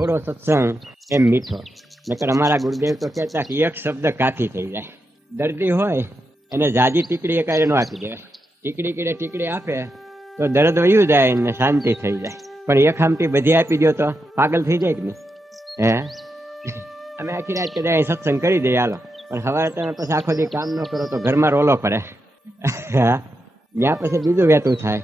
થોડો સત્સંગ એમ મીઠો. નકર અમારા ગુરુદેવ તો કહેતા કે એક શબ્દ કાફી થઈ જાય. દર્દી હોય એને જાજી ટીકડી એકારે ન આપી દેવાય. ટીકડી કીડે ટીકડી આપે તો દર્દ વયું જાય ને શાંતિ થઈ જાય. પણ એક આમટી બધી આપી દો તો પાગલ થઈ જાય કે નહીં? હે? અમે આખી રાત કદાચ સત્સંગ કરી દઈએ, હાલો. પણ સવારે તમે પછી આખો દી કામ ન કરો તો ઘરમાં રોલો પડે. હા? ત્યાં પછી બીજું વહેતું થાય.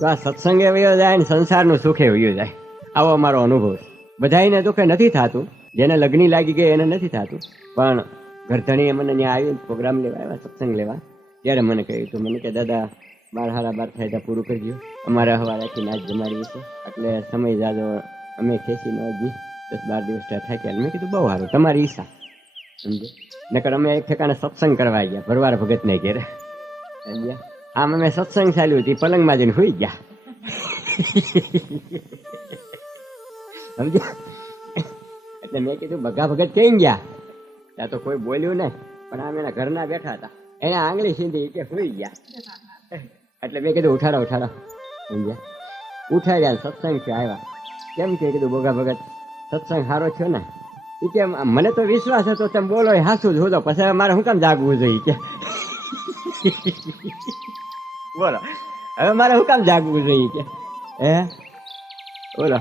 તો આ સત્સંગે વયો જાય ને સંસારનું સુખે વયું જાય. આવો અમારો અનુભવ છે. બધાને તો કંઈ નથી થતું. જેને લગ્ની લાગી ગઈ એને નથી થતું. પણ ઘરધણીએ મને ત્યાં આવી પ્રોગ્રામ લેવા આવ્યા, સત્સંગ લેવા. ત્યારે મને કહ્યું તો, મને કે દાદા, બાર હારા બાર થાય ત્યાં પૂરું કરજો. અમારે હવારે આખી નાચ જમાડીએ છે એટલે સમય જાજો, અમે ખેંચી ન હજી દસ બાર દિવસ ત્યાં થાક્યા મેં કીધું, બહુ સારું, તમારી ઈચ્છા. સમજે નકર અમે એક ઠેકાણે સત્સંગ કરવા ગયા ભરવાર ભગત ને ઘેરે સમજ્યા આમ અમે સત્સંગ ચાલ્યું હતી પલંગમાં જઈને હોઈ ગયા. સમજ્યા? એટલે મેં કીધું ભગા ભગત કઈ ગયા? ત્યાં તો કોઈ બોલ્યું નહીં, પણ આમ એના ઘરના બેઠા હતા. એને આંગળી સીધી કે સુઈ ગયા. એટલે મેં કીધું, ઉઠાડો ઉઠાડો. સમજ્યા? ઉઠાડ્યા સત્સંગ છે આવ્યા. કેમ કે કીધું બોગા ભગત, સત્સંગ સારો થયો ને. એ કે, મને તો વિશ્વાસ હતો, તમે બોલો એ હાસું જ હું તો પછી મારે શું કામ જાગવું જોઈએ? કે, બોલો, હવે મારે શું કામ જાગવું જોઈએ? કે, હે? બોલો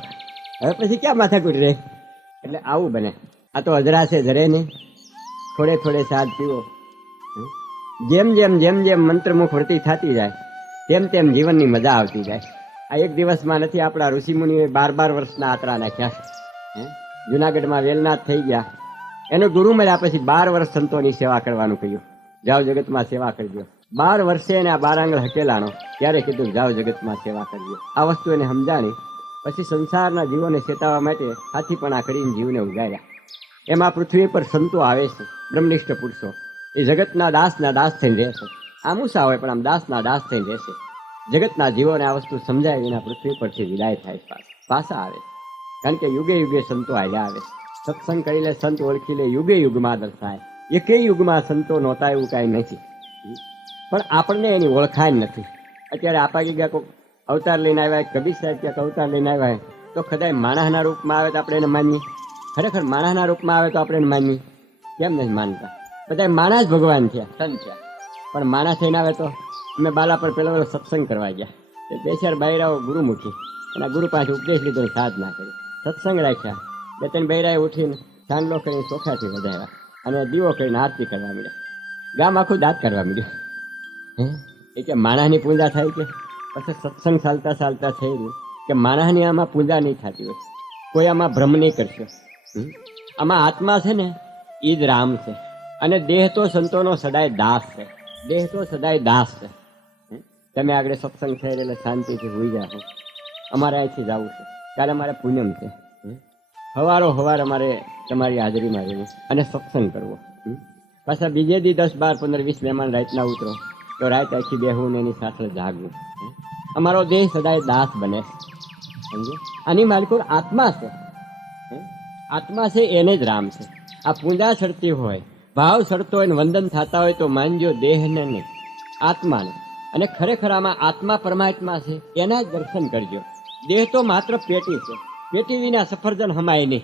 હવે પછી ક્યાં માથાકૂટ રહે? એટલે આવું બને. આ તો અજરાશે જરે નહીં. થોડે થોડે સાદ પીવો? જેમ જેમ જેમ જેમ મંત્રમુખ વૃત્તિ થતી જાય, તેમ તેમ જીવનની મજા આવતી જાય. આ એક દિવસમાં નથી આપણા ઋષિમુનિએ બાર બાર વર્ષના આતરા નાખ્યા? જુનાગઢમાં વેલનાથ થઈ ગયા. એનો ગુરુ મળ્યા પછી બાર વર્ષ સંતોની સેવા કરવાનું કહ્યું. જાઓ જગતમાં સેવા કરજો. બાર વર્ષે એને આ બાર આંગળ હકેલાનો ત્યારે કીધું, જાઓ જગતમાં સેવા કરજો. આ વસ્તુ એને સમજાણી પછી સંસારના જીવોને ચેતાવવા માટે હાથી પણ કરીને જીવને ઉગાડ્યા એમાં પૃથ્વી પર સંતો આવે છે, બ્રહ્મનિષ્ઠ પુરુષો. એ જગતના દાસના દાસ થઈને રહેશે આ ઉષા હોય પણ આમ દાસના દાસ થઈને રહેશે જગતના જીવોને આ વસ્તુ સમજાય એના પૃથ્વી પરથી વિદાય થાય પાછા. આવે કારણ કે યુગે યુગે સંતો આવ્યા આવે સત્સંગ કરી લે સંત ઓળખી લે, યુગે યુગમાં દર્શાય એકે યુગમાં સંતો નહોતા એવું કાંઈ નથી. પણ આપણને એની ઓળખાણ નથી. અત્યારે આપા ગયા કોઈક અવતાર લઈને આવ્યા, કબીર સાહેબ ક્યાંક અવતાર લઈને આવ્યા તો કદાચ માણસના રૂપમાં આવે તો આપણે એને માનીએ? ખરેખર માણસના રૂપમાં આવે તો આપણે એને માનીએ? કેમ નથી માનતા? બધા માણસ ભગવાન થયા સંત થયા. પણ માણસ થઈને આવે તો અમે બાલા પર પેલો પેલો સત્સંગ કરવા ગયા. તે બે ચાર બૈરાઓ ગુરુમુખી અને ગુરુ પાસે ઉપદેશ લીધો સાધના કરી. સત્સંગ રાખ્યા. બે ત્રણ બૈરાએ ઉઠીને ચાંદલો કરીને ચોખાથી વધાર્યા અને દીવો કરીને આરતી કરવા મળ્યા ગામ આખું દાંત કરવા મળ્યું હે? એ કે માણસની પૂજા થાય કે? પછી સત્સંગ ચાલતા ચાલતા થયેલું કે માણસની આમાં પૂજા નહીં થતી હોય. કોઈ આમાં ભ્રમ નહીં કરશે? આમાં આત્મા છે ને એ જ રામ છે. અને દેહ તો સંતોનો સદાય દાસ છે. દેહ તો સદાય દાસ છે. તમે આગળ સત્સંગ થઈ એટલે શાંતિથી હોઈ જાઓ. અમારે અહીંથી જવું છે. કાલે અમારે પૂનમ છે? હવારો હવાર અમારે તમારી હાજરીમાં રહેવું અને સત્સંગ કરવો. પાછા બીજે દી દસ બાર પંદર વીસ મહેમાન રાતના ઉતરો. તો રાત આખી બેહું એની સાથે જાગવું. અમારો દેહ સદાય દાસ બને. સમજો આની માલિકો આત્મા છે. આત્મા છે, એને જ રામ છે. આ પૂજા સરતી હોય, ભાવ સરતો હોય ને વંદન થતા હોય તો માનજો દેહને નહીં, આત્માને. અને ખરેખર આમાં આત્મા પરમાત્મા છે, એના જ દર્શન કરજો. દેહ તો માત્ર પેટી છે. પેટી વિના સફરજન હમાય નહીં.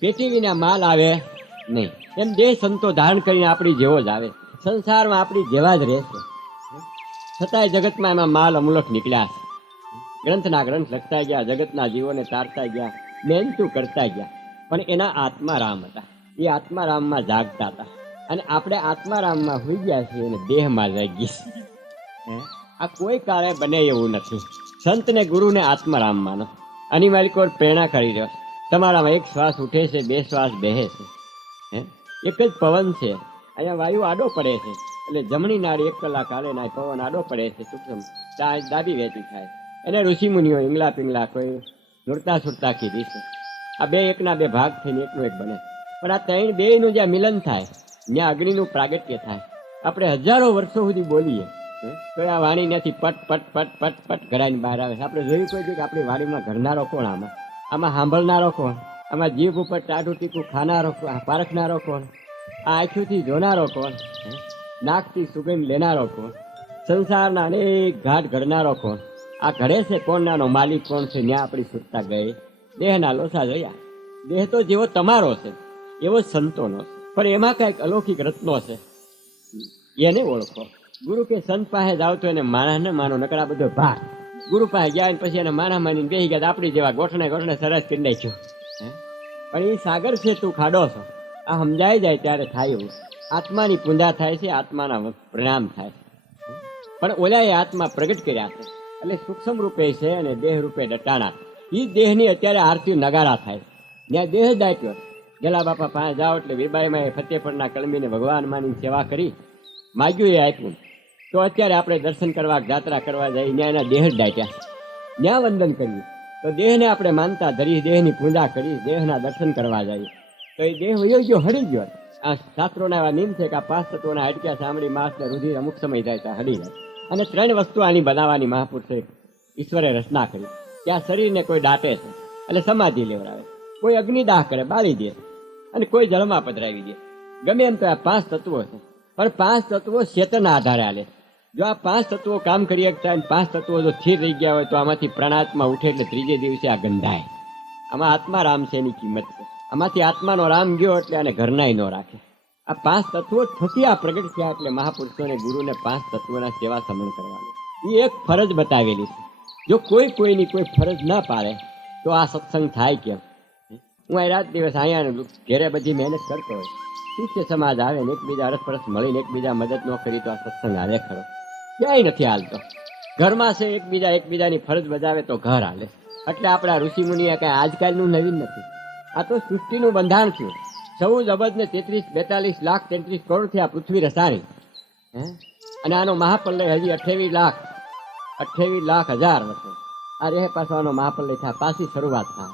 પેટી વિના માલ આવે નહીં. એમ દેહ સંતો ધારણ કરીને આપણી જેવો જ આવે. સંસારમાં આપણી જેવા જ રહેશે. છતાંય જગતમાં એમાં માલ અમુલક નીકળ્યા છે. ગ્રંથના ગ્રંથ લખતા ગયા જગતના જીવોને તારતા ગયા મહેનતું કરતા ગયા. પણ એના આત્મારામ હતા. એ આત્મારામમાં જાગતા હતા. અને આપણે આત્મારામમાં હોઈ ગયા છીએ અને દેહમાં જાગીએ છીએ? આ કોઈ કાળે બને એવું નથી. સંતને ગુરુને આત્મારામ માનો કોઈ પ્રેરણા કરી રહ્યો તમારામાં એક શ્વાસ ઉઠે છે બે શ્વાસ બેહે છે. હે? એક જ પવન છે. અહીંયા વાયુ આડો પડે છે. એટલે જમણી નાળી એક કલાક હાલે ના પવન આડો પડે છે સૂક્ષ્મ ચા ડાબી વહેતી થાય. એને ઋષિ મુનિઓ ઈંગલા પિંગલા કોઈ નુરતા સુરતા કીધી છે. આ બે એકના બે ભાગ થઈને એકનો એક બને. પણ આ ત્રણ બેયનું જ્યાં મિલન થાય, ત્યાં અગ્નિનું પ્રાગટ્ય થાય. આપણે હજારો વર્ષો સુધી બોલીએ? તો આ વાણી નથી પટ પટ પટ પટ પટ ઘરાઈને બહાર આવે છે. આપણે જોયું કોઈ કે આપણી વાણીમાં ઘરનારો કોણ આમાં? આમાં સાંભળનારો કોણ? આમાં જીભ ઉપર ટાઢું ટીકું ખાનારો પારખનારો કોણ? આ આંખીથી જોનારો કોણ? નાકથી સુગંધ લેનારો કોણ સંસારના અનેક ઘાટ ઘડનારો કોણ આ ઘડે છે કોણ નાનો માલિક કોણ છે ત્યાં આપણી સુરતા ગઈ દેહના લોસા જયા દેહ તો જેવો તમારો છે, એવો સંતોનો પણ એમાં કાંઈક અલૌકિક રત્નો છે. એને ઓળખો. ગુરુ કે સંત પાસે જાવ તો એને માણસ ને માનો, નકર આ બધો ભાગ. ગુરુ પાસે ગયા પછી એને માણસ માનીને બેસી ગયા આપણી જેવા ગોઠણે ગોઠણે સરસ કરી નાખ્યો. પણ એ સાગર છે, તું ખાડો છો. આ સમજાઈ જાય ત્યારે થાય એવું. આત્માની પૂંજા થાય છે, આત્માના પ્રણામ થાય છે. પણ ઓલાએ આત્મા પ્રગટ કર્યા છે. એટલે સૂક્ષ્મ રૂપે છે અને દેહ રૂપે દટાણા એ દેહની અત્યારે આરતી નગારા થાય ત્યાં દેહ દાટ્યો ગેલા બાપા પાસે જાઓ એટલે વીરબાઈમાં એ ફતેપણના કલમીને ભગવાન માની સેવા કરી માગ્યું એ આપ્યું. તો અત્યારે આપણે દર્શન કરવા જાત્રા કરવા જઈએ ત્યાં એના દેહ દાટ્યા ત્યાં વંદન કર્યું. તો દેહને આપણે માનતા ધરી, દેહની પૂજા કરી, દેહના દર્શન કરવા જઈએ. તો એ દેહ વયો ગયો હરી ગયો. આ શાસ્ત્રોના એવા નિયમ છે કે આ પાંચ તત્વોના હાડક્યા સાંભળી માંસ ને રુધિર અમુક સમય જાય ત્યાં હડી જાય. અને ત્રણ વસ્તુ આની બનાવવાની મહાપુરુષે ઈશ્વરે રચના કરી. કે આ શરીરને કોઈ દાટે છે, એટલે સમાધિ લેવડાવે. કોઈ અગ્નિદાહ કરે, બાળી દે. અને કોઈ જળમાં પધરાવી દે. ગમે એમ તો આ પાંચ તત્વો છે. પણ પાંચ તત્વો ચેતના આધારે હાલે. જો આ પાંચ તત્વો કામ કરી શકતા હોય પાંચ તત્વો જો સ્થિર રહી ગયા હોય તો આમાંથી પ્રાણાત્મા ઉઠે એટલે ત્રીજે દિવસે આ ગંધાય. આમાં આત્મા રામ છે એની કિંમત છે. આમાંથી આત્માનો રામ ગયો એટલે આને ઘરનાય ન રાખે. આ પાંચ તત્વો થકી આ પ્રગટ થયા એટલે મહાપુરુષોને ગુરુને પાંચ તત્વોના સેવા સમરણ કરવાનું. એ એક ફરજ બતાવેલી છે. જો કોઈ કોઈની કોઈ ફરજ ન પાડે, તો આ સત્સંગ થાય કેમ? હું આ રાત દિવસ અહીંયા ઘેરે બધી મહેનત કરતો હોય. શિષ્ય સમાજ આવે ને એકબીજા અરસપરસ મળીને એકબીજા મદદ ન કરી તો આ સત્સંગ હાલે ખરો? ક્યાંય નથી હાલતો. ઘરમાં છે એકબીજા એકબીજાની ફરજ બજાવે તો ઘર હાલે. એટલે આપણા ઋષિમુનિએ કાંઈ આજકાલનું નવીન નથી. આ તો સૃષ્ટિનું બંધાણ થયું. ચૌદ અબજ ને તેત્રીસ, બેતાલીસ લાખ, તેત્રીસ કરોડથી આ પૃથ્વી રસાણી અને આનો મહાપલ્લય હજી અઠ્યાવીસ લાખ અઠ્યાવીસ લાખ હજાર વર્ષો. આ રહે પાછો આનો મહાપલ્લય થાય પાછી શરૂઆત થાય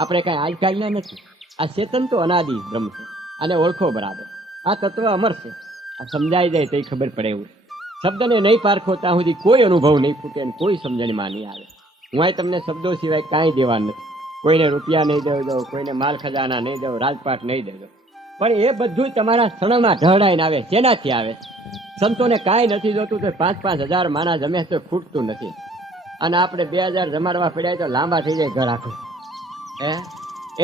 આપણે કાંઈ આજકાલના નથી. આ ચેતન તો અનાદિ બ્રહ્મ છે. આને ઓળખો બરાબર. આ તત્વ અમર છે. આ સમજાઈ જાય તો ખબર પડે એવું. શબ્દને નહીં પારખો ત્યાં સુધી કોઈ અનુભવ નહીં ફૂટે અને કોઈ સમજણમાં નહીં આવે. હું તમને શબ્દો સિવાય કાંઈ દેવા નથી. કોઈને રૂપિયા નહીં દેજો કોઈને માલ ખજાના નહીં દો રાજપાટ નહીં દેજો પણ એ બધું તમારા ક્ષણમાં ઢળાઈને આવે, શેનાથી આવે? સંતોને કાંઈ નથી જોતું તો પાંચ પાંચ હજાર માણા જમે તો ખૂટતું નથી. અને આપણે બે હજાર જમાડવા પડ્યા તો લાંબા થઈ જાય ઘર આખું. હે?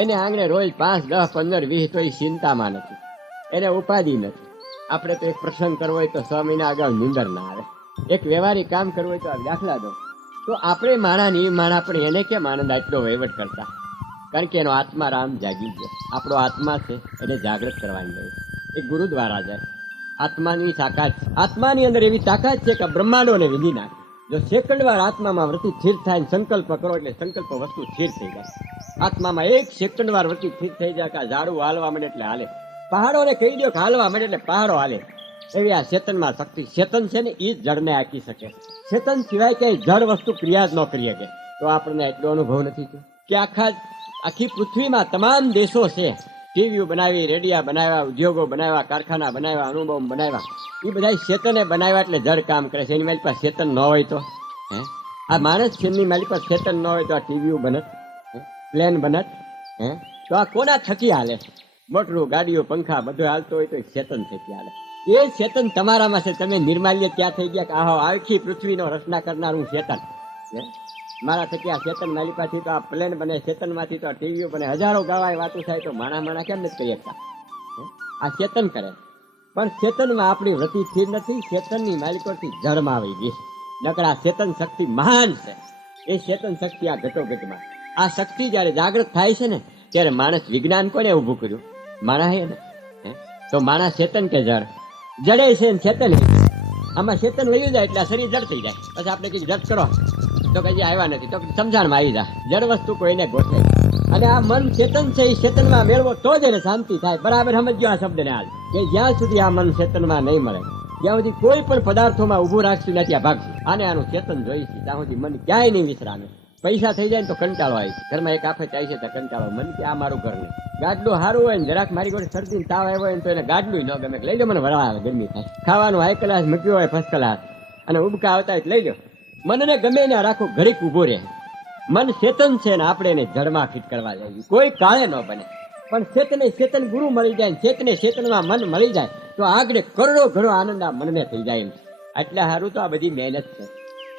એને આંગણે રોજ પાંચ, દસ, પંદર, વીસ તો એ ચિંતામાં નથી. એને ઉપાધિ નથી. આપણે તો એક પ્રસંગ કરવો હોય તો છ મહિના અગાઉ નીંદર ના આવે. એક વ્યવહારિક કામ કરવું હોય તો દાખલા દો. તો આપણે માણા ની માણા પણ એને કેમ આનંદ આટલો વહીવટ કરતા. કારણ કે એનો આત્મા રામ જાગી ગયો. આપણો આત્મા છે, એને જાગૃત કરવાની જરૂર. એ ગુરુદ્વારા જાય આત્માની તાકાત આત્માની અંદર એવી તાકાત છે કે બ્રહ્માંડોને વિધી નાખે. જો સેકન્ડ વાર આત્મામાં વૃત્તિ સ્થિર થાય સંકલ્પ કરો એટલે સંકલ્પ વસ્તુ સ્થિર થઈ જાય. આત્મામાં એક સેકન્ડ વાર વૃત્તિ સ્થિર થઈ જાય કે આ ઝાડું હાલવા માંડે એટલે હાલે. પહાડોને કહી દો કે હાલવા માંડે એટલે પહાડો હાલે. એવી આ ચેતનમાં શક્તિ ચેતન છે ને એ જ જળને આંકી શકે ચેતન સિવાય ક્યાંય જળ વસ્તુ ક્રિયા જ ન કરી શકે તો આપણને એટલો અનુભવ નથી થયો. કે આખા, આખી પૃથ્વીમાં તમામ દેશો છે, ટીવીઓ બનાવી, રેડિયા બનાવ્યા, ઉદ્યોગો બનાવ્યા, કારખાના બનાવ્યા અનુભવ બનાવ્યા. એ બધા ચેતને બનાવ્યા એટલે જળ કામ કરે છે. એની મારી પાસે ચેતન ન હોય તો. હે? આ માણસ છે એમની મારી પાસે ચેતન ન હોય તો આ ટીવીઓ બનત. પ્લેન બનત. હે? તો આ કોના થકી હાલે? મોટરું, ગાડીઓ, પંખા બધું હાલતો હોય તો ચેતન થકી હાલે. એ ચેતન તમારામાં છે. તમે નિર્માલ્ય ત્યાં થઈ ગયા કે આહો, આખી પૃથ્વીનો રચના કરનારું ચેતન? મારા થકી આ ચેતન મારી પાસેથી તો આ પ્લેન બને ચેતનમાંથી તો ટીવીઓ બને. હજારો ગાવાય વાતો થાય તો માણા માણા કેમ નથી કરી શકતા? આ ચેતન કરે. પણ ચેતનમાં આપણી વૃત્તિ સ્થિર નથી ચેતનની માલિકોથી જળમાં આવી ગઈ નકર ચેતન શક્તિ મહાન છે. એ ચેતન શક્તિ આ ઘટોઘટમાં. આ શક્તિ જ્યારે જાગૃત થાય છે ને, ત્યારે માણસ વિજ્ઞાન કોને ઊભું કર્યું? માણસ ને? તો માણસ ચેતન કે જળ? જડે છે ને ચેતન આમાં ચેતન લઈ જાય એટલે શરીર જડ થઈ જાય. પછી આપણે કઈ જડ કરો. તો કઈ આવ્યા નથી. તો સમજાણમાં આવી જાય જડ વસ્તુ કોઈને ગોઠવે અને આ મન ચેતન છે એ ચેતનમાં મેળવો તો જ એને શાંતિ થાય. બરાબર સમજ્યો આ શબ્દને આજ કે જ્યાં સુધી આ મન ચેતનમાં નહીં મળે, ત્યાં સુધી કોઈ પણ પદાર્થોમાં ઊભું રાખશું નથી આ ભાગશું. આને આનું ચેતન જોઈશું. ત્યાં સુધી મન ક્યાંય નહીં વિશ્રામે પૈસા થઈ જાય ને તો કંટાળો આવી ઘરમાં એક આફે આવી છે તો કંટાળો મન કે આ મારું ઘર નહીં. ગાડલું સારું હોય ને જરાક મારી જોડે શરદી તાવ આવ્યો હોય ને તો એને ગાડલું ન ગમે. લઈ લો મને વળવા આવે ગરમી થાય. ખાવાનું હાઈ ક્લાસ મૂક્યું હોય ફર્સ્ટ ક્લાસ અને ઉબકા આવતા હોય લઈ લો. મનને ગમે ને રાખો, ઘડીક ઊભો રહે. મન ચેતન છે ને આપણે એને જળમાં ફિટ કરવા જઈએ કોઈ કાળે ન બને. પણ ચેતને ચેતન ગુરુ મળી જાય ચેતને ચેતનમાં મન મળી જાય, તો આગળ કરોડો ઘણો આનંદ આ મનને થઈ જાય. એટલે સારું તો આ બધી મહેનત છે.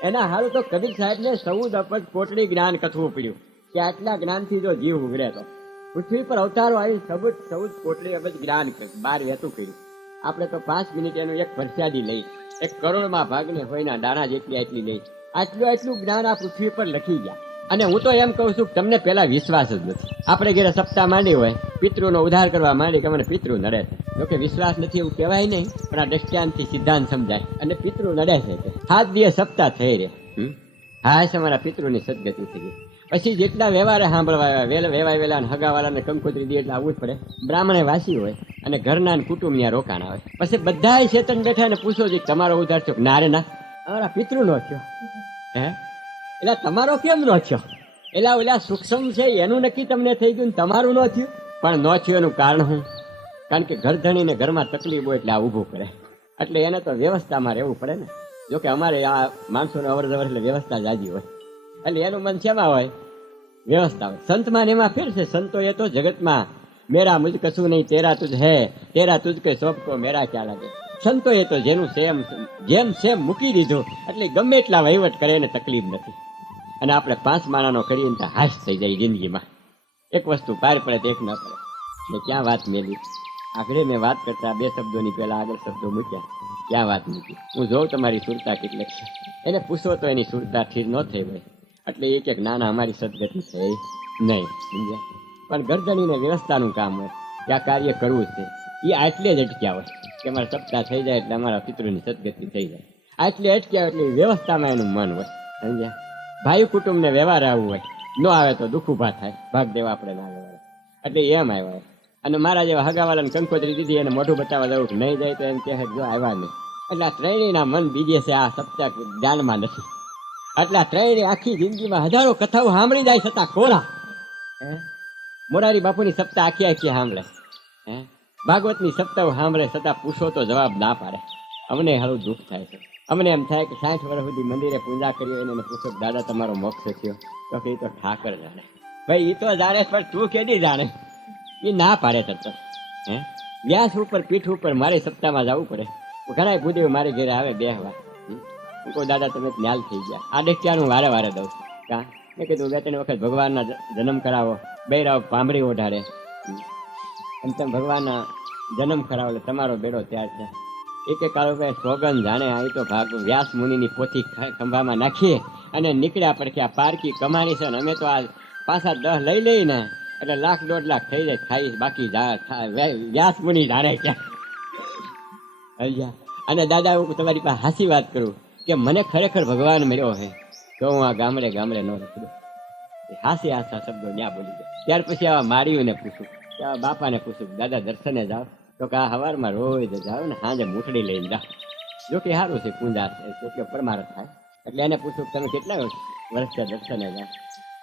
એના હાલ તો કબીર સાહેબને સૌદ અપજ કોટડી જ્ઞાન કથવું પડ્યું કે આટલા જ્ઞાનથી જો જીવ ઉગડે તો. પૃથ્વી પર અવતારો આવી ચૌદ સૌદ કોટડી અપજ જ્ઞાન બહાર વહેતું કર્યું. આપણે તો પાંચ મિનિટ એનું એક પરસાદી લઈ. એક કરોડમાં ભાગને હોયના દાણા જેટલી આટલી લઈ. આટલું આટલું જ્ઞાન આ પૃથ્વી પર લખી ગયા. અને હું તો એમ કહું છું કે તમને પેલા વિશ્વાસ જ નથી. આપણે ઘરે સપ્તાહ માંડી હોય, પિતૃનો ઉદ્ધાર કરવા માંડી કે મને પિતૃ નડે છે. જોકે વિશ્વાસ નથી એવું કહેવાય નહીં, પણ આ દ્રષ્ટાંતથી સિદ્ધાંત સમજાય. અને પિતૃ નડે છે સાત દિવસ સપ્તાહ થઈ રહે? હા, છે મારા પિતૃની સદગતિ થઈ ગઈ પછી જેટલા વ્યવહારે સાંભળવા આવ્યા, વેલા, વેવાય વેલા હગાવાળાને કંકોત્રી દે એટલે આવવું જ પડે. બ્રાહ્મણે વાસી હોય અને ઘરના કુટુંબ ત્યાં રોકાણ આવે. પછી બધા ચેતન બેઠા ને પૂછો છે તમારો ઉધાર છો નારે ના. અમારા પિતૃ નો થયો. હે? એટલે તમારો કેમ ન થયો? એટલે ઓલા સૂક્ષ્મ છે, એનું નક્કી તમને થઈ ગયું તમારું ન થયું? પણ ન થયું એનું કારણ શું? કારણ કે ઘર ધણીને ઘરમાં તકલીફ હોય એટલે આ ઊભું કરે. એટલે એને તો વ્યવસ્થામાં રહેવું પડે ને. જો કે અમારે આ માણસોને અવર જવર એટલે વ્યવસ્થા જાજી હોય. એટલે એનું મન શેમાં હોય? વ્યવસ્થા હોય. સંતમાં એમાં ફેર છે. સંતો એ તો જગતમાં મેરા મુજ કશું નહીં, તેરા તુજ હે, તેરા તુજ કે સોપ કો મેરા ક્યાં લાગે? સંતો એ તો જેનું સેમ, જેમ સેમ મૂકી દીધું, એટલે ગમે એટલા વહીવટ કરે એને તકલીફ નથી. અને આપણે પાંચ માણાનો કરીએ તો હાશ થઈ જાય જિંદગીમાં. એક વસ્તુ પાર પડે તો એક ન પડે. એટલે ક્યાં વાત મેલી? આગળ મેં વાત કરતા બે શબ્દોની પહેલાં આગળ શબ્દો મૂક્યા. ક્યાં વાત મૂકી? હું જોઉં તમારી સુરતા કેટલીક છે. એને પૂછો તો એની સુરતા ઠીર ન થઈ હોય. એટલે એક એક ના ના અમારી સદગતિ થઈ નહીં, સમજ્યા? પણ ગરદણીને વ્યવસ્થાનું કામ હોય. કે આ કાર્ય કરવું છે. એ આટલે જ અટક્યા હોય. કે અમારે સપ્તાહ થઈ જાય એટલે અમારા પિતૃની સદગતિ થઈ જાય. આટલે અટક્યા એટલે વ્યવસ્થામાં એનું મન હોય. સમજ્યા? ભાઈ કુટુંબ ને વ્યવહાર આવવું હોય, ન આવે તો દુઃખ ઊભા થાય, ભાગ દેવા આપણે ના વ્યવહાર એટલે એમ આવ્યા અને મારા જેવા હગાવાલાને કંકોત્રી દીધી એને મોઢું બતાવવા જવું કે નહીં જાય તો એમ કહે, જો આવ્યા નહીં. એટલે આ ત્રણેયના મન બીજે છે, આ સપ્તાહ ધ્યાનમાં નથી. એટલે આ ત્રણેય આખી જિંદગીમાં હજારો કથાઓ સાંભળી જાય છતાં કોરા મોરારી બાપુની સપ્તાહ આખી આખી સાંભળે. હે? ભાગવતની સપ્તાહ સાંભળે છતાં પૂછો તો જવાબ ના પાડે. અમને હારું દુઃખ થાય છે. અમને એમ થાય કે સાઠ વર્ષ સુધી મંદિરે પૂજા કરી હોય અને પૂછો દાદા, તમારો મોક્ષ થયો તો કે, એ તો ઠાકર જાણે. ભાઈ એ તો જાણે પણ તું કેદી જાણે? એ ના પાડે તરત હે? વ્યાસ ઉપર, પીઠ ઉપર મારે સપ્તાહમાં જવું પડે. ઘણા ભૂદેવ મારે ઘરે આવે બે વાર. હું કહું, દાદા, તમે જ્ઞાલ થઈ ગયા. આ ડેક્યાનું વારે વારે દઉં. કા? મેં કીધું, બે ત્રણ વખત ભગવાનના જન્મ કરાવો. બૈરાવ પાંભરી ઓઢાડે. એમ તમે ભગવાનના જન્મ કરાવો, એટલે તમારો બેડો ત્યાર છે. એક એક કાળો ભાઈ સોગન જાણે આ તો ભાગ વ્યાસ મુનિની પોથી ખંભામાં નાખીએ અને નીકળ્યા પડખે આ પારકી કમાણી છે અમે તો આ પાછા દસ લઈ લઈ ને એટલે લાખ દોઢ લાખ થઈ જાય ખાઈ બાકી વ્યાસ મુનિ જાણે ક્યાં. અને દાદા, હું તમારી પાસે હાસી વાત કરું કે મને ખરેખર ભગવાન મળ્યો હે, તો હું આ ગામડે ગામડે ન એ હાસી હાસા શબ્દો ન્યા બોલી ગયા ત્યાર પછી આવા મારીઓને પૂછું કે આવા બાપાને પૂછું, દાદા, દર્શને જાઓ. તો કે આ હવારમાં રોજ જાઓ ને સાંજે મૂઠડી લઈને જાઓ જો કે સારું છે પૂંજા છે, જો કે પરમારથ થાય. એટલે એને પૂછું તમે કેટલા વર્ષથી દર્શને જાઓ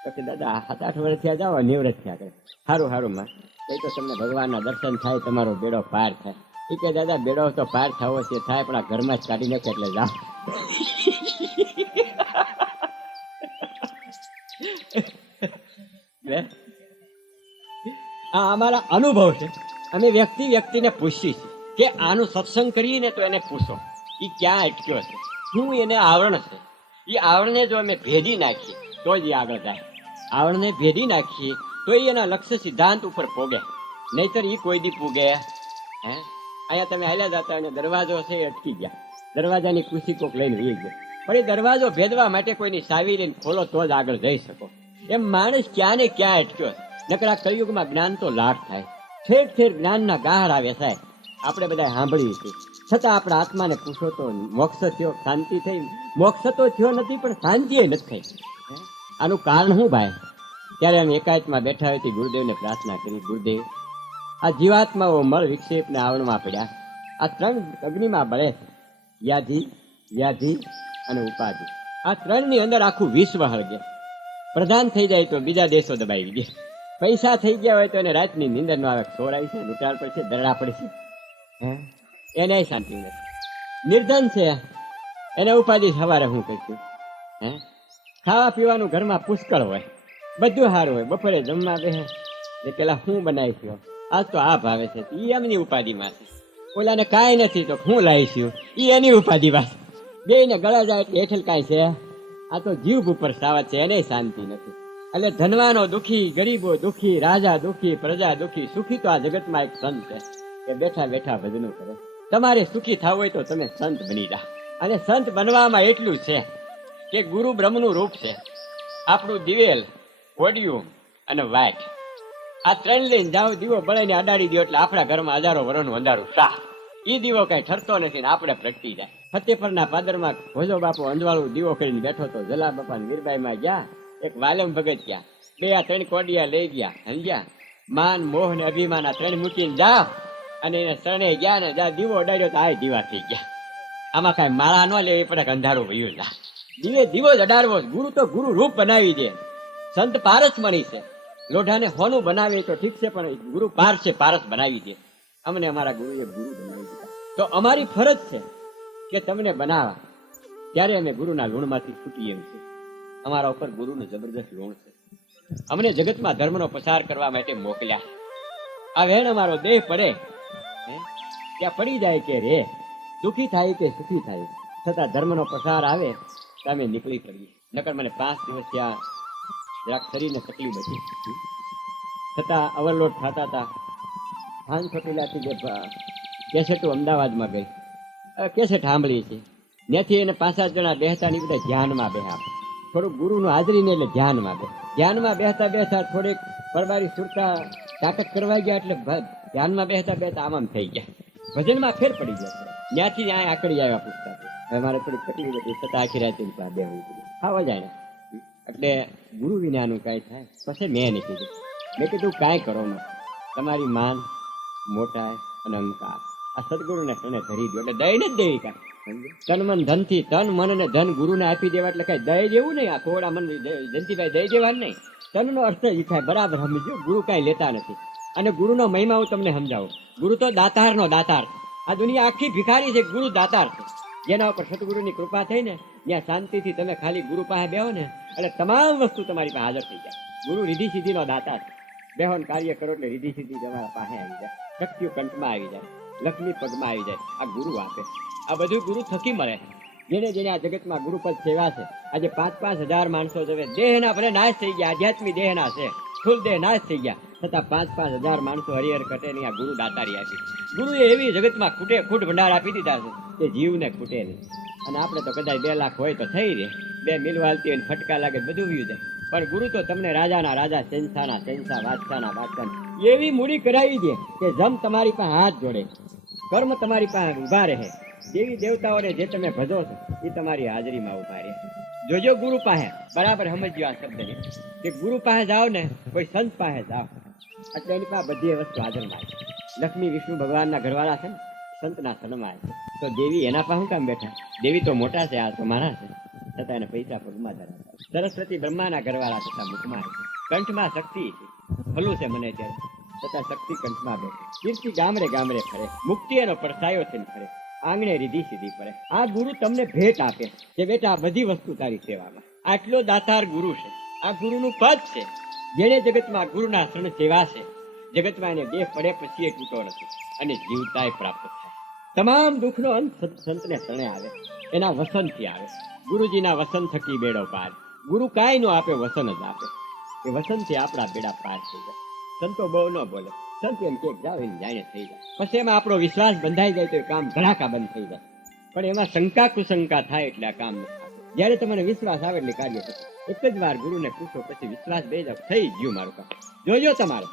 તો કે દાદા, સાત આઠ વર્ષ થયા, જાઓ, નિવૃત્ત થયા કરે. સારું સારું, માં. એ તો તમને ભગવાનના દર્શન થાય, તમારો બેડો પાર થાય. એ કે દાદા, બેડો તો પાર થવો છે, થાય, પણ આ ઘરમાં જ કાઢી નાખે એટલે જાઓ. આ અમારા અનુભવ છે. અમે વ્યક્તિ વ્યક્તિને પૂછીએ છીએ કે આનું સત્સંગ કરીને તો એને પૂછો. એ ક્યાં અટક્યો છે? શું એને આવરણ છે? એ આવરણને જો અમે ભેદી નાખીએ, તો જ એ આગળ જાય. આવરણને ભેદી નાખીએ, તો એ એના લક્ષ્ય સિદ્ધાંત ઉપર પોગે. નહીતર એ કોઈ દી પૂગે. હે? અહીંયા તમે હાલ્યા જતા અને દરવાજો છે એ અટકી ગયા. દરવાજાની ખુશી કોક લઈને રહી ગયો. પણ એ દરવાજો ભેદવા માટે કોઈની સાવી લઈને ખોલો તો જ આગળ જઈ શકો. એમ માણસ ક્યાં ને ક્યાં અટક્યો નકરા આ કળિયુગમાં જ્ઞાન તો લાભ થાય. ઠેર ઠેર જ્ઞાનના ગાહડ આવે સાહેબ. આપણે બધા સાંભળ્યું છે છતાં આપણા આત્માને પૂછો તો મોક્ષ થયો, શાંતિ થઈ. મોક્ષ તો થયો નથી, પણ શાંતિ નથી આનું કારણ શું ભાઈ? ત્યારે અમે એકાયતમાં બેઠા હોય ગુરુદેવને પ્રાર્થના કરી, ગુરુદેવ, આ જીવાત્માઓ મળ વિક્ષેપને આવરણમાં પડ્યા. આ ત્રણ અગ્નિમાં બળે. વ્યાધિ વ્યાધિ અને ઉપાધિ. આ ત્રણની અંદર આખું વિશ્વ હળગે. પ્રધાન થઈ જાય તો બીજા દેશો દબાવી ગયા. પૈસા થઈ ગયા હોય તો એને રાતની નીંદર નો આવે સોરાય છે લૂંટાડ પડશે દરડા પડશે હે એને શાંતિ નથી નિર્ધન છે. એને ઉપાધિ સવારે હું કહીશું હે? ખાવા પીવાનું ઘરમાં પુષ્કળ હોય. બધું સારું હોય. બપોરે જમવા બેસે એ પેલા હું બનાવીશું આજ તો આ ભાવે છે. એ એમની ઉપાધિમાં છે. ઓલાને કાંઈ નથી તો હું લાવીશું એ એની ઉપાધિમાં છે. બે ને ગળા જાય એટલે હેઠળ કાંઈ છે? આ તો જીવ ઉપર સાવત છે. એને શાંતિ નથી. એટલે ધનવાનો દુખી, ગરીબો દુખી, રાજા દુખી, પ્રજા દુખી, સુખી તો આ જગતમાં એક સંત છે કે બેઠા બેઠા ભજનો કરે. તમારે સુખી થવું હોય તો તમે સંત બની જા. અને સંત બનવામાં એટલું છે કે ગુરુ બ્રહ્મનું રૂપ છે. આપણું દિવેલ ઓડિયું અને વાઇટ આ ત્રણ લઈને જાઓ, દીવો બળાઈને અડાડી દો એટલે આપણા ઘરમાં હજારો વરણ અંધારું શાહ એ દીવો કઈ ઠરતો નથી ને આપણે પ્રગટી જાય. ફતેપરના પાદરમાં ભોજો બાપુ અંજવાળું દીવો કરીને બેઠો તો જલા બાપા વીરબાઈમાં ગયા. એક વાલમ ભગત ગયા. બે આ ત્રણ કોડિયા લઈ ગયા, સમજ્યા? માન, મોહ ને અભિમાન આ ત્રણ મૂકીને જા. અને એને શરણે ગયા ને જા, દીવો અડાડ્યો તો આ દીવા થઈ ગયા. આમાં કાંઈ માળા ન લેવી પડે અંધારું વયું જા દીવે દીવો જ અડાડવો ગુરુ તો ગુરુ રૂપ બનાવી દે. સંત પારસ મણી છે. લોઢાને હોનું બનાવે તો ઠીક છે, પણ ગુરુ પાર છે, પારસ બનાવી દે. અમને અમારા ગુરુએ ગુરુ બનાવી દીધા. તો અમારી ફરજ છે કે તમને બનાવા. ત્યારે અમે ગુરુના લુણમાંથી છૂટીએ એમ છે અમારા ઉપર ગુરુનું જબરદસ્ત ઋણ છે. અમને જગતમાં ધર્મનો પ્રસાર કરવા માટે મોકલ્યા. આ વેણ અમારો દેહ પડે ત્યાં પડી જાય કે રે? દુઃખી થાય કે સુખી થાય? છતાં ધર્મનો પ્રસાર આવે તો અમે નીકળી પડીએ. નકર મને પાંચ દિવસ ત્યાં જરાક શરીરને તકલીફ હતી. છતાં ઓવરલોડ થતા હતા. ખાન ચોટીલાથી જે કેસેટો અમદાવાદમાં ગઈ. કેસેટ સાંભળીએ છે ત્યાંથી એને પાંચ સાત જણા બેહતા ની બધા ધ્યાનમાં બેહા થોડુંક ગુરુનું હાજરી ને એટલે ધ્યાનમાં બે ધ્યાનમાં બેસતા બેસતા થોડીક પરબારી સુરતા તાકાત કરવા ગયા એટલે ધ્યાનમાં બેસતા બેસતા આમ આમ થઈ ગયા. ભજનમાં ફેર પડી ગયો. ત્યાંથી ત્યાં આકડી આવ્યા પૂછતા. હવે મારે થોડીક તકલીફ હતી, છતાં આખી રાતે બેહવું ખાવા જાય એટલે ગુરુ વિનાનું કાંઈ થાય? પછી મેં નહીં કીધું. મેં કીધું, કાંઈ કરો ન. તમારી માન મોટા અને અંકાર આ સદગુરુને તને ધરી દો એટલે દઈને જ દેવી કાંઈ તન મન ધનથી તન મન અને ધન ગુરુને આપી દેવા એટલે કઈ દય જેવું નહીં. આ થોડા મન જયંતિભાઈ દય દેવા નહીં. તનનો અર્થ એ થાય, બરાબર સમજો ગુરુ કાંઈ લેતા નથી. અને ગુરુનો મહિમા હું તમને સમજાવું. ગુરુ તો દાતારનો દાતાર. આ દુનિયા આખી ભિખારી છે, ગુરુ દાતાર જેના ઉપર સદગુરુની કૃપા થઈ ને, ત્યાં શાંતિથી તમે ખાલી ગુરુ પાસે બેહો ને, એટલે તમામ વસ્તુ તમારી પાસે હાજર થઈ જાય. ગુરુ રીધિ સિદ્ધિનો દાતા છે. બેહોન કાર્ય કરો એટલે રીધિ સિદ્ધિ તમારા પાસે આવી જાય. શક્તિઓ કંઠમાં આવી જાય. લક્ષ્મી પગમાં આવી જાય. આ ગુરુ આપે. આ બધું ગુરુ થકી મળે. જેને જેને આ જગતમાં ગુરુપદ સેવા છે, આજે પાંચ પાંચ હજાર માણસો જવે. દેહના ભલે નાશ થઈ ગયા, આધ્યાત્મિક દેહના છે. સ્થૂળ દેહ નાશ થઈ ગયા. છતાં પાંચ પાંચ હજાર માણસો હરિહર કટે આ ગુરુ દાતા રહ્યા છે. ગુરુએ એવી જગતમાં ખૂટે, ખૂટ ભંડાર આપી દીધા છે કે જીવને ખૂટે નહીં. અને આપણે તો કદાચ બે લાખ હોય તો થઈ રહે. બે મિલવાલતી હોય ફટકા લાગે બધું વ્યુ જાય. પણ ગુરુ તો તમને રાજાના રાજા શેનશાના શેનશાહ બાદશાહના બાદશાહ એવી મૂડી કરાવી દે કે જમ તમારી પાસે હાથ જોડે, કર્મ તમારી પાસે ઊભા રહે. દેવી દેવતાઓને જે તમે ભજો છો, એ તમારી હાજરીમાં ઊભા રહે. જોજો ગુરુ પાસે, બરાબર સમજ્યો આ શબ્દને. કે ગુરુ પાસે જાઓ ને, કોઈ સંત પાસે જાઓ. એટલે એની પાસે બધી વસ્તુ હાજરમાં છે. લક્ષ્મી, વિષ્ણુ, ભગવાનના ઘરવાળા છે ને, સંતના સન્માન તો દેવી એના પાસે કામ બેઠા? દેવી તો મોટા છે, આ તો મારા છે. છતાં એને પૈસા પગમાં ધરાવતા સરસ્વતી બ્રહ્માના ઘરવાળા તથા મુખમાં. કંઠમાં શક્તિ ભલું છે મને ત્યારે છતાં શક્તિ કંઠમાં બેઠે. કીર્તિ ગામડે ગામડે ફરે. મુક્તિ એનો પડછાયો થઈને ફરે. આંગણે રીધી સીધી પડે. આ ગુરુ તમને ભેટ આપે કે બેટા, આ બધી વસ્તુ તારી સેવામાં. આટલો દાતાર ગુરુ છે. આ ગુરુનું પદ છે. જેને જગતમાં ગુરુના શરણ સેવા છે. જગતમાં એને દેહ પડે પછી એ તૂટો નથી અને જીવતાય પ્રાપ્ત થાય. તમામ દુઃખનો અંત સત- સંતને શરણે આવે. એના વસનથી આવે. ગુરુજીના વસન થકી બેડો પાર. ગુરુ કાંઈ નો આપે, વસન જ આપે. એ વસનથી આપણા બેડા પાર થઈ જાય. સંતો બહુ ન બોલે. સંત એમ કે એને જાણે થઈ જાય. પછી એમાં આપણો વિશ્વાસ બંધાઈ જાય તો એ કામ ધડાકા બંધ થઈ જાય. પણ એમાં શંકા કુશંકા થાય એટલે આ કામ જ્યારે તમને વિશ્વાસ આવે એટલે કાર્ય થશે એક જ વાર ગુરુને પૂછો પછી વિશ્વાસ બે જાવ થઈ ગયું મારું કામ. જોજો તમારે.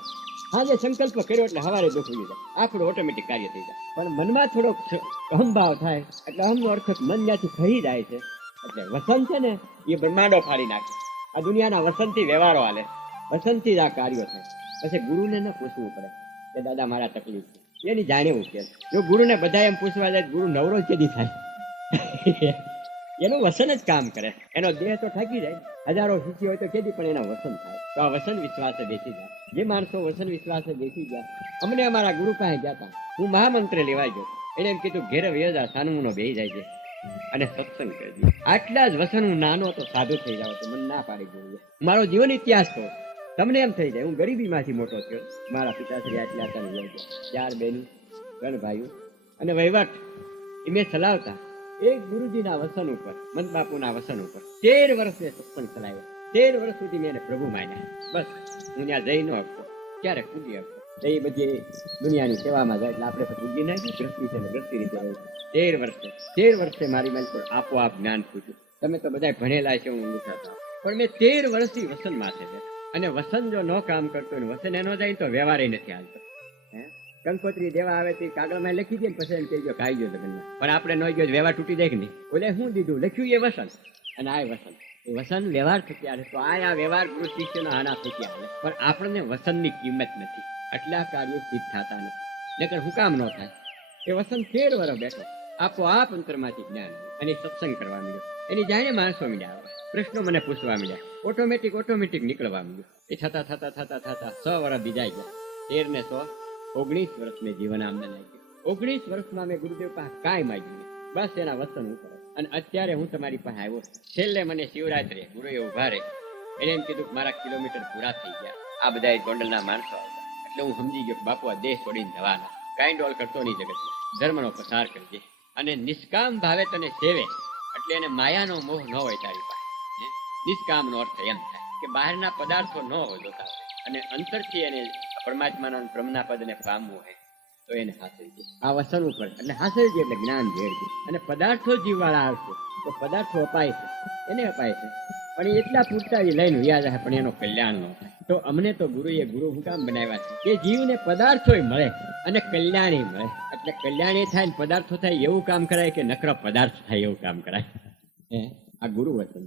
આજે સંકલ્પ કર્યો એટલે હવારે દુઃખ જાય. આપણું ઓટોમેટિક કાર્ય થઈ જાય. પણ મનમાં થોડોક અહમભાવ થાય. એટલે અહમનો અર્થ મન જ્યાંથી થઈ જાય છે. એટલે વસન છે ને, એ બ્રહ્માંડો ફાડી નાખે. આ દુનિયાના વસંતથી વ્યવહારો હાલે. વસંતથી જ આ કાર્યો થાય. પછી ગુરુને ન પૂછવું પડે કે દાદા મારા તકલીફ છે. એની જાણે ઉકેલ જો ગુરુને બધા એમ પૂછવા જાય ગુરુ નવરો કેદી થાય? એનું વસન જ કામ કરે. એનો દેહ તો થાકી જાય. હજારો શીખી હોય તો કેદી પણ એના વસન થાય? તો આ વસન વિશ્વાસે બેસી જાય. જે માણસો વસન વિશ્વાસે બેસી ગયા, અમને અમારા ગુરુ પાસે ગયા હતા હું મહામંત્ર લેવા ગયો. એને એમ કીધું, ઘેર વ્યજા સાનમુનો બે જાય છે અને સત્સંગ કરી આટલા જ વસન હું નાનો હતો, સાધુ થઈ જાવ તો મને ના પાડી જોઈએ. મારો જીવન ઇતિહાસ તો તમને એમ થઈ જાય, હું ગરીબીમાંથી મોટો થયો. મારા પિતાશ્રી આટલા લઈ ગયા. ચાર બેન, ત્રણ ભાઈઓ. અને વહીવટ, એ મેં ચલાવતા એક ગુરુજીના વસન ઉપર મન બાપુના વસન ઉપર. તેર વર્ષે સત્સંગ ચલાવ્યો. તેર વર્ષ સુધી મેં પ્રભુ માન્યા. બસ, હું ત્યાં જઈ ન આપતો ક્યારે પૂજી આપતો એ બધી દુનિયાની સેવામાં જાય એટલે આપણે પૂજી નાખી દ્રષ્ટિ છે દ્રષ્ટિ રીતે રહું તેર વર્ષે તેર વર્ષે મારી મન પર આપોઆપ જ્ઞાન પૂછ્યું તમે તો બધા ભણેલા છે, હું ઊંઘા પણ મેં તેર વર્ષથી વસન માથે છે. અને વસન જો ન કામ કરતો ને વસન એનો જાય તો વ્યવહાર નથી હાલતો. કંકોત્રી દેવા આવે તે કાગળમાં લખી દે પછી એમ કહેજો ખાઈ ગયો લગ્નમાં પણ આપણે ન ગયો વ્યવહાર તૂટી જાય કે નહીં? બોલે શું દીધું? લખ્યું એ વસન અને આ વસન વસન વ્યવહાર થતી તો આ આ વ્યવહાર ગુરુ શિષ્યનો આના થતી હાલે પણ આપણને વસનની કિંમત નથી. આટલા કાર્યો સિદ્ધ થતા નથી. નકર હું કામ ન થાય? એ વસન તેર વર્ષ બેઠો. આપોઆપ અંતરમાંથી જ્ઞાન. અને સત્સંગ કરવા મળ્યો એની જાણે માણસો મીડ્યા પ્રશ્નો મને પૂછવા મળ્યા. ઓટોમેટિક ઓટોમેટિક નીકળવા મળ્યું. એ થતા થતા થતા થતા સો વર્ષ બીજાઈ ગયા. તેર ને સો, ઓગણીસ વર્ષ મેં જીવન આમને લાગ્યું. ઓગણીસ વર્ષમાં મેં ગુરુદેવ પાસે કાંઈ માગ્યું બસ એના વસન હું અને અત્યારે હું તમારી પાસે આવ્યો છેલ્લે મને શિવરાત્રી ગુરુએ ઊભા રહે. એને એમ કીધું કે મારા કિલોમીટર પૂરા થઈ ગયા. આ બધા ગોંડલના માણસો એટલે હું સમજી ગયો બાપુ, આ દેશ છોડીને જવાના. કાંઈ ડોલ કરતો નહીં જગતમાં. ધર્મનો પસાર કરજે. અને નિષ્કામ ભાવે તને સેવે. એટલે એને માયાનો મોહ ન હોય તારી પાસે? નિષ્કામનો અર્થ એમ થાય કે બહારના પદાર્થો ન હોય જોતા અને અંતરથી એને પરમાત્માના બ્રહ્મના પદને પામવું હોય તો એને હાંસલજે આ વસન ઉપર, એટલે હાંસલજે એટલે જ્ઞાન ભેળજે અને પદાર્થો જીવવાળા આવશે, તો પદાર્થો અપાય છે, એને અપાય છે. પણ એટલા પૂરતા લઈને યાદ રહે પણ એનો કલ્યાણ ન થાય. તો અમને તો ગુરુએ ગુરુ હું કામ બનાવ્યા છે. કે જીવને પદાર્થો મળે અને કલ્યાણી મળે. એટલે કલ્યાણી થાય ને પદાર્થો થાય એવું કામ કરાય કે નકરા પદાર્થ થાય એવું કામ કરાય. આ ગુરુ વચન